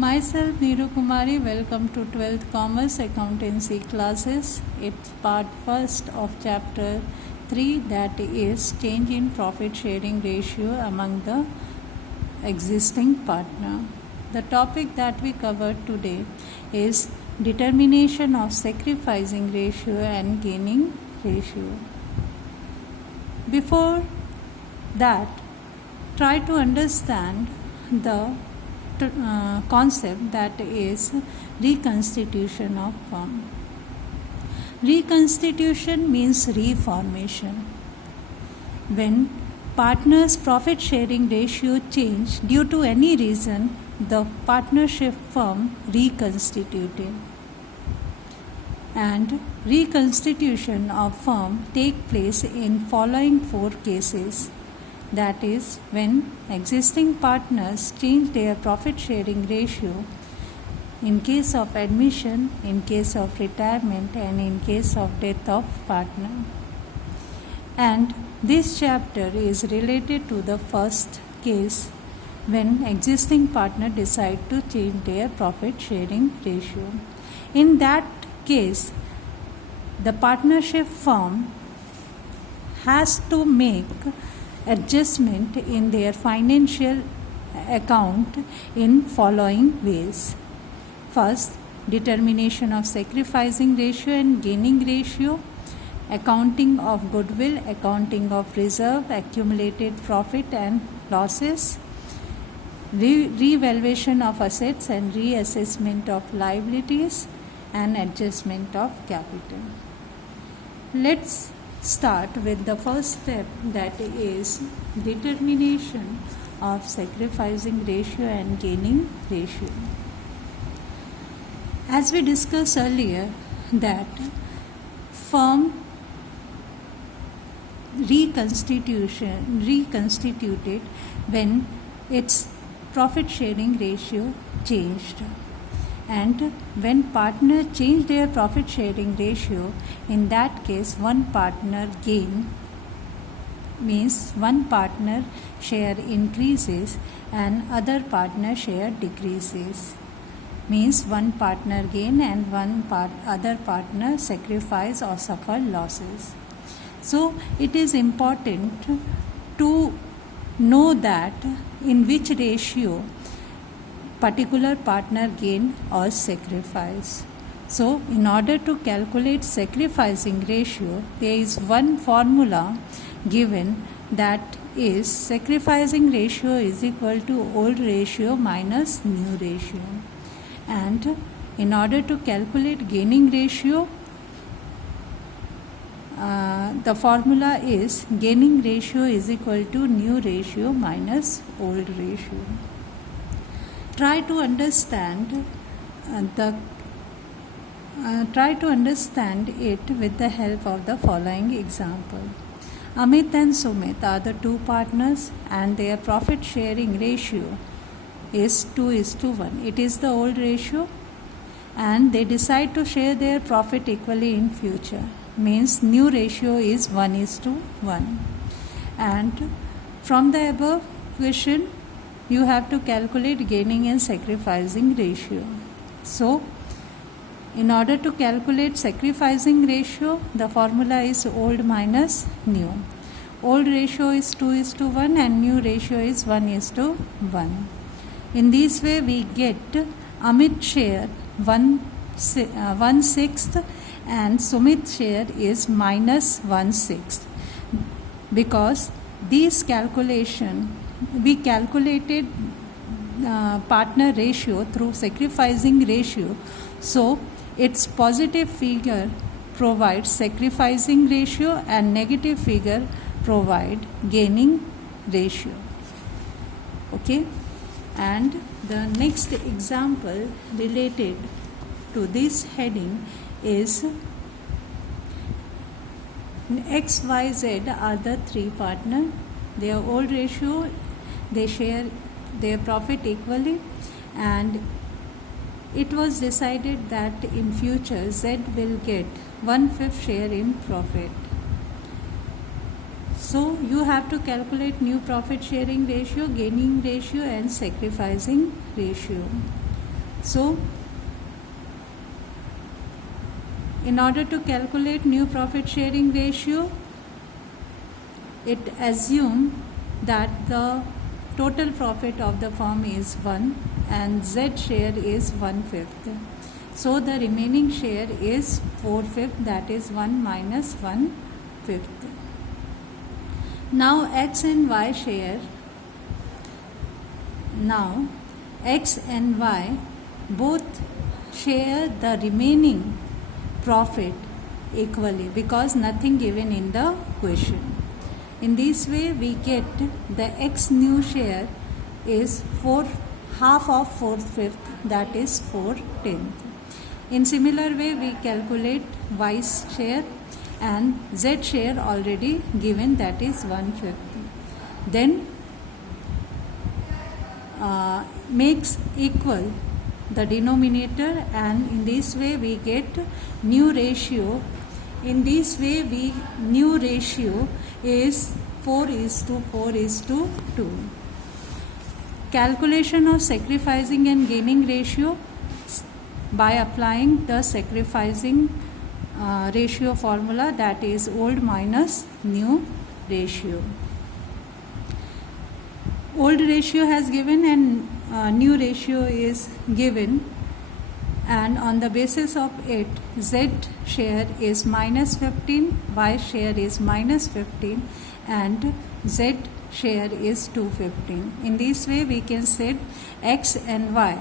Myself Neeru Kumari, welcome to 12th Commerce Accountancy classes. It's part first of chapter 3, that is change in profit sharing ratio among the existing partner. The topic that we covered today is determination of sacrificing ratio and gaining ratio. Before that, try to understand the concept that is reconstitution of firm. Reconstitution means reformation. When partners' profit sharing ratio change due to any reason, the partnership firm reconstituted. And reconstitution of firm take place in following 4 cases. That is, when existing partners change their profit sharing ratio in case of admission, in case of retirement, and in case of death of partner. And this chapter is related to the first case, when existing partner decide to change their profit sharing ratio. In that case, the partnership firm has to make adjustment in their financial account in following ways. First, determination of sacrificing ratio and gaining ratio, accounting of goodwill, accounting of reserve, accumulated profit and losses, revaluation of assets and reassessment of liabilities, and adjustment of capital. Let's start with the first step, that is determination of sacrificing ratio and gaining ratio. As we discussed earlier, that firm reconstituted when its profit sharing ratio changed. And when partner change their profit sharing ratio, in that case one partner gain, means one partner share increases and other partner share decreases, means one partner gain and other partner sacrifice or suffer losses. So it is important to know that in which ratio particular partner gain or sacrifice. So in order to calculate sacrificing ratio, there is one formula given, that is sacrificing ratio is equal to old ratio minus new ratio. And in order to calculate gaining ratio, the formula is gaining ratio is equal to new ratio minus old ratio. Try to understand it with the help of the following example. Amit and Sumit are the 2 partners and their profit sharing ratio is 2:1. It is the old ratio, and they decide to share their profit equally in future, means new ratio is 1:1. And from the above question, you have to calculate gaining and sacrificing ratio. So, in order to calculate sacrificing ratio, the formula is old minus new. Old ratio is 2:1 and new ratio is 1:1. In this way, we get Amit share 1/6 and Sumit share is minus 1/6. Because these we calculated partner ratio through sacrificing ratio, so its positive figure provides sacrificing ratio and negative figure provide gaining ratio. Okay, and the next example related to this heading is XYZ are the 3 partners. Their old ratio, they share their profit equally, and it was decided that in future Z will get 1/5 share in profit. So you have to calculate new profit sharing ratio, gaining ratio and sacrificing ratio. So in order to calculate new profit sharing ratio, it assumes that the total profit of the firm is 1 and Z share is 1/5. So the remaining share is 4/5, that is 1 minus 1/5. Now X and Y share. Now X and Y both share the remaining profit equally because nothing given in the question. In this way we get the X new share is half of 4/5, that is 4/10. In similar way we calculate Y's share and Z share already given, that is 1/5. Then makes equal the denominator, and in this way we get new ratio. In this way new ratio is 4:4:2. Calculation of sacrificing and gaining ratio by applying the sacrificing ratio formula, that is old minus new ratio. Old ratio has given and new ratio is given, and on the basis of it Z share is -15, Y share is -15 and Z share is 215. In this way we can say X and Y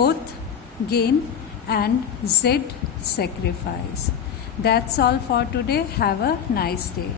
both gain and Z sacrifice. That's all for today. Have a nice day.